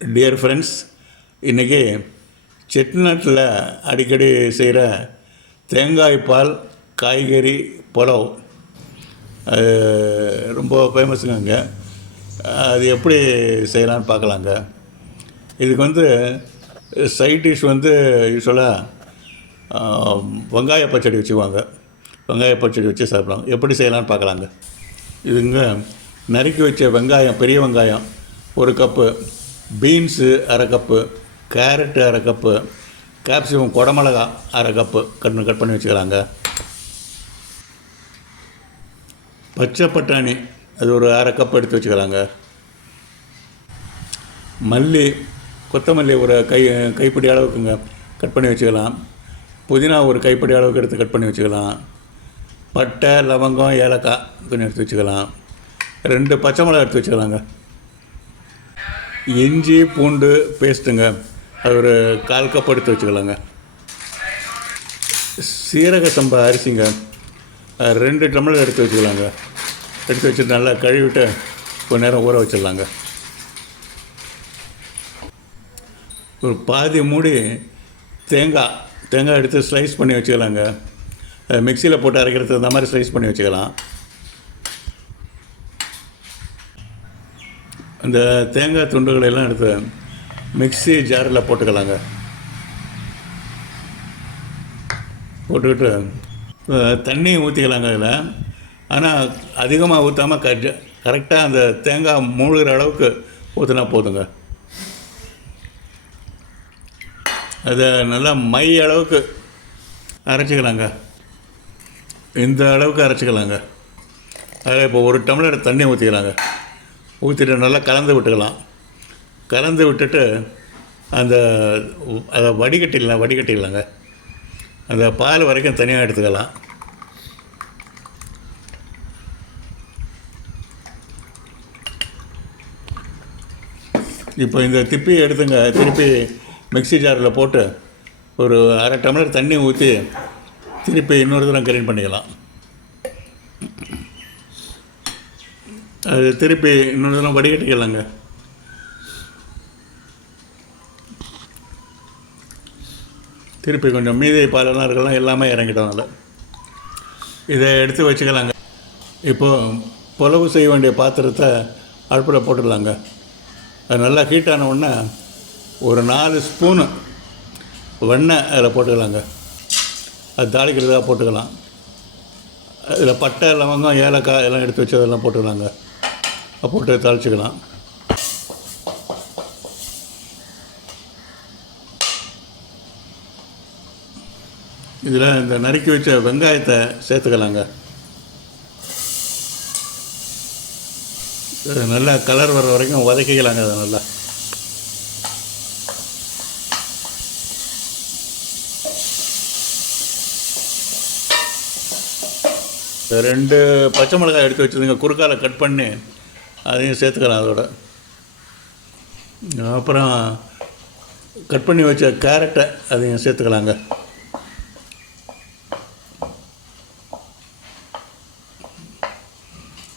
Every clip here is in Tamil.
டியர் ஃப்ரெண்ட்ஸ், இன்றைக்கி செட்டிநாட்டில் அடிக்கடி செய்கிற தேங்காய் பால் காய்கறி புலாவ் அது ரொம்ப ஃபேமஸுங்க அங்கே. அது எப்படி செய்யலான்னு பார்க்கலாங்க. இதுக்கு சைட் டிஷ் யூஸ்வலாக வெங்காய பச்சடி வச்சுக்குவாங்க. வெங்காய பச்சடி வச்சு சாப்பிடலாம். எப்படி செய்யலான்னு பார்க்கலாங்க. இதுங்க நறுக்கி வச்ச வெங்காயம், பெரிய வெங்காயம் 1 cup, beans 1/2 cup, carrot 1/2 cup, capsicum குடமிளகா 1/2 கப்பு கட் பண்ணி வச்சுக்கலாங்க. பச்சை பட்டாணி அது ஒரு 1/2 கப் எடுத்து வச்சுக்கலாங்க. மல்லி, கொத்தமல்லி ஒரு கைப்பிடி அளவுக்குங்க கட் பண்ணி வச்சுக்கலாம். புதினா ஒரு கைப்பிடி அளவுக்கு எடுத்து கட் பண்ணி வச்சுக்கலாம். பட்டை, லவங்கம், ஏலக்காய் கொஞ்சம் எடுத்து வச்சுக்கலாம். 2 பச்சை மிளகா எடுத்து வச்சுக்கலாங்க. இஞ்சி பூண்டு பேஸ்ட்டுங்க அது ஒரு 1/4 கப் எடுத்து வச்சுக்கலாங்க. சீரக சம்பா அரிசிங்க 2 டம்ளர் எடுத்து வச்சுக்கலாங்க. எடுத்து வச்சுட்டு நல்லா கழுவிட்டு கொஞ்ச நேரம் ஊற வச்சிடலாங்க. ஒரு பாதி மூடி தேங்காய் எடுத்து ஸ்லைஸ் பண்ணி வச்சுக்கலாங்க. மிக்சியில் போட்டு அரைக்கிறது அந்த மாதிரி ஸ்லைஸ் பண்ணி வச்சுக்கலாம். அந்த தேங்காய் துண்டுகளை எல்லாம் எடுத்து மிக்ஸி ஜாரில் போட்டுக்கலாங்க. போட்டுக்கிட்டு தண்ணியும் ஊற்றிக்கலாங்க அதில். ஆனால் அதிகமாக ஊற்றாமல் கரெக்டாக அந்த தேங்காய் மூழ்கிற அளவுக்கு ஊற்றினா போதுங்க. அதை நல்லா மை அளவுக்கு அரைச்சிக்கலாங்க. இந்த அளவுக்கு அரைச்சிக்கலாங்க. அதில் இப்போ 1 டம்ளர் தண்ணி ஊற்றிக்கலாங்க. ஊற்றிட்டு நல்லா கலந்து விட்டுக்கலாம். கலந்து விட்டுட்டு அதை வடிகட்டிடலாங்க. அந்த பால் வரைக்கும் தனியாக எடுத்துக்கலாம். இப்போ இந்த திப்பியை எடுத்துங்க. திருப்பி மிக்ஸி ஜாரில் போட்டு ஒரு 1/2 டம்ளர் தண்ணி ஊற்றி திருப்பி இன்னொரு தடவை கிரைண்ட் பண்ணிக்கலாம். அது திருப்பி இன்னொரு தடவை வடிகட்டிக்கலாங்க. திருப்பி கொஞ்சம் மீதி பாலெல்லாம் இருக்கலாம், எல்லாமே இறங்கிட்டோம். அதில் இதை எடுத்து வச்சுக்கலாங்க. இப்போது புலவு செய்ய வேண்டிய பாத்திரத்தை அடுப்பில் போட்டுடலாங்க. அது நல்லா ஹீட்டான உடனே ஒரு 4 ஸ்பூனு வெண்ணெய் அதில் போட்டுக்கலாங்க. அது தாளிக்கிறதாக போட்டுக்கலாம். அதில் பட்டை, லவங்கம், ஏலக்காய் எல்லாம் எடுத்து வச்சு அதெல்லாம் போட்டுக்கலாங்க. போட்டு தாளிச்சிக்கலாம். இதில் இந்த நறுக்கி வச்ச வெங்காயத்தை சேர்த்துக்கலாங்க. நல்லா கலர் வர்ற வரைக்கும் வதக்கிக்கலாங்க. அதை நல்லா ரெண்டு பச்சை மிளகாய் எடுத்து வச்சுருங்க, குறுக்கால கட் பண்ணி அதையும் சேர்த்துக்கலாம். அதோட அப்புறம் கட் பண்ணி வச்ச கேரட்டை அதையும் சேர்த்துக்கலாங்க.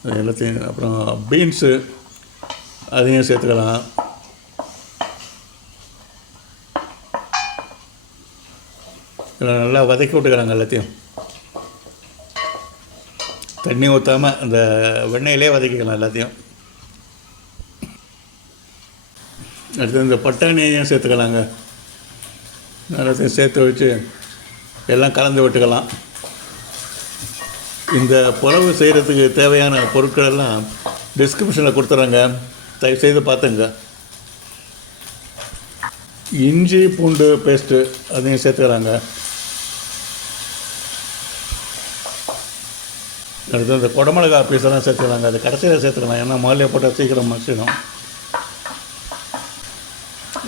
அது எல்லாத்தையும், அப்புறம் பீன்ஸு அதையும் சேர்த்துக்கலாம். நல்லா வதக்கி விட்டுக்கலாங்க. எல்லாத்தையும் தண்ணி ஊற்றாமல் அந்த வெண்ணெயிலே வதக்கிக்கலாம் எல்லாத்தையும். அடுத்து இந்த பட்டாணியையும் சேர்த்துக்கலாங்க. எல்லாத்தையும் சேர்த்து வச்சு எல்லாம் கலந்து விட்டுக்கலாம். இந்த புலவு செய்கிறதுக்கு தேவையான பொருட்கள் எல்லாம் டிஸ்கிரிப்ஷனில் கொடுத்துட்றாங்க, தயவுசெய்து பார்த்துங்க. இஞ்சி பூண்டு பேஸ்ட்டு அதையும் சேர்த்துக்கலாங்க. அடுத்து இந்த குடமிளகா பீஸெல்லாம் சேர்த்துக்கலாங்க. அது கடைசியில் சேர்த்துக்கலாம், ஏன்னா முதல்ல போட்டால் சீக்கிரம் மசிடும்.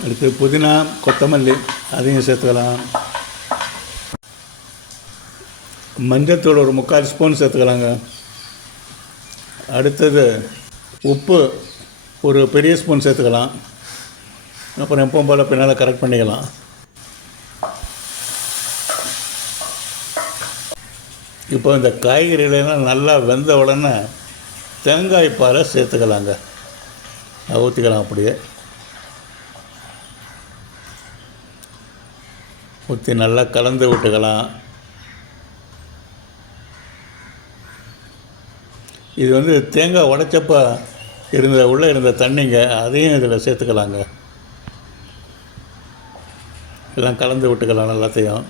அடுத்து புதினா, கொத்தமல்லி அதையும் சேர்த்துக்கலாம். மஞ்சத்தூள் ஒரு 3/4 ஸ்பூன் சேர்த்துக்கலாங்க. அடுத்தது உப்பு ஒரு பெரிய ஸ்பூன் சேர்த்துக்கலாம். அப்புறம் எப்பவும் போல் பின்னால் கரெக்ட் பண்ணிக்கலாம். இப்போ இந்த காய்கறிகளெல்லாம் நல்லா வெந்த உடனே தேங்காய் பாலை சேர்த்துக்கலாங்க. ஊற்றிக்கலாம் அப்படியே. ஊற்றி நல்லா கலந்து விட்டுக்கலாம். இது வந்து தேங்காய் உடைச்சப்ப உள்ளே இருந்த தண்ணிங்க, அதையும் இதில் சேர்த்துக்கலாங்க. எல்லாம் கலந்து விட்டுக்கலாம் எல்லாத்தையும்.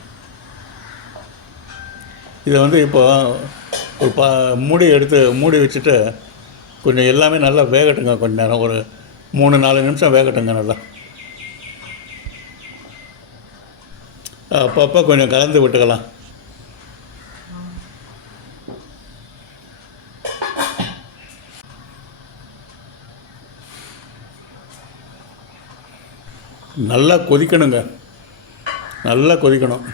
இதை வந்து இப்போ ஒரு மூடி வச்சுட்டு கொஞ்சம் எல்லாமே நல்லா வேகட்டுங்க. கொஞ்சம் நேரம் ஒரு 3-4 நிமிஷம் வேகட்டுங்க நல்லா. அப்பப்போ கொஞ்சம் கலந்து விட்டுக்கலாம். நல்லா கொதிக்கணுங்க, நல்லா கொதிக்கணும்.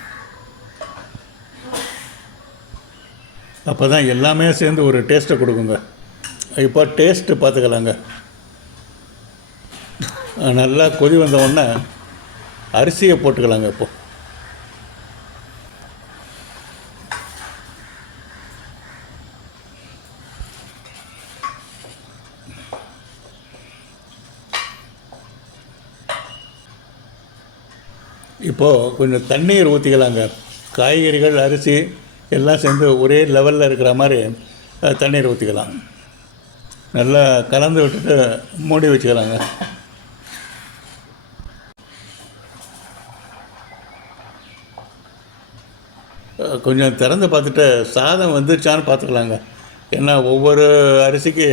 அப்போ தான் எல்லாமே சேர்ந்து ஒரு டேஸ்ட்டை கொடுக்குங்க. இப்போ டேஸ்ட்டு பார்த்துக்கலாங்க. நல்லா கொதி வந்த உடனே அரிசியை போட்டுக்கலாங்க. இப்போது கொஞ்சம் தண்ணீர் ஊற்றிக்கலாங்க. காய்கறிகள், அரிசி எல்லாம் சேர்ந்து ஒரே லெவலில் இருக்கிற மாதிரி தண்ணீர் ஊற்றிக்கலாம். நல்லா கலந்து விட்டுட்டு மூடி வச்சுக்கலாங்க. கொஞ்சம் திறந்து பார்த்துட்டு சாதம் வந்துருச்சான்னு பார்த்துக்கலாங்க. ஏன்னா ஒவ்வொரு அரிசிக்கு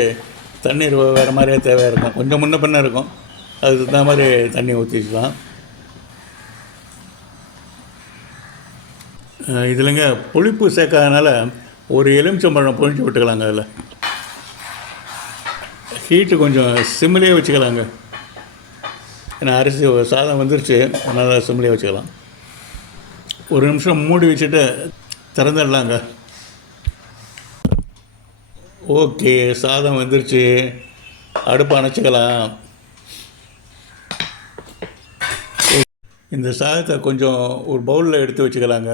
தண்ணீர் வேறு மாதிரியே தேவையாக இருக்கும். கொஞ்சம் முன்ன பின்ன இருக்கும். அதுக்கு தகுந்த மாதிரி தண்ணி ஊற்றிக்கலாம். இதுலங்க புளிப்பு சேர்க்காதனால ஒரு எலுமிச்சம்பழம் புழிஞ்சு விட்டுக்கலாங்க. அதில் ஹீட்டு கொஞ்சம் சிம்மிலே வச்சுக்கலாங்க. ஏன்னா அரிசி சாதம் வந்துருச்சு, அதனால் சிம்மிலே வச்சுக்கலாம். ஒரு நிமிஷம் மூடி வச்சுட்டு திறந்துடலாங்க. ஓகே, சாதம் வந்துருச்சு. அடுப்பை அணைச்சிக்கலாம். இந்த சாதத்தை கொஞ்சம் ஒரு பவுலில் எடுத்து வச்சுக்கலாங்க.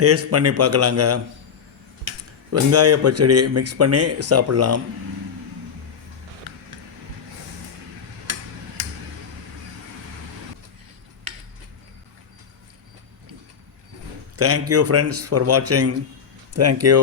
டேஸ்ட் பண்ணி பார்க்கலாங்க. வெங்காய பச்சடி மிக்ஸ் பண்ணி சாப்பிட்லாம். Thank you friends for watching. Thank you.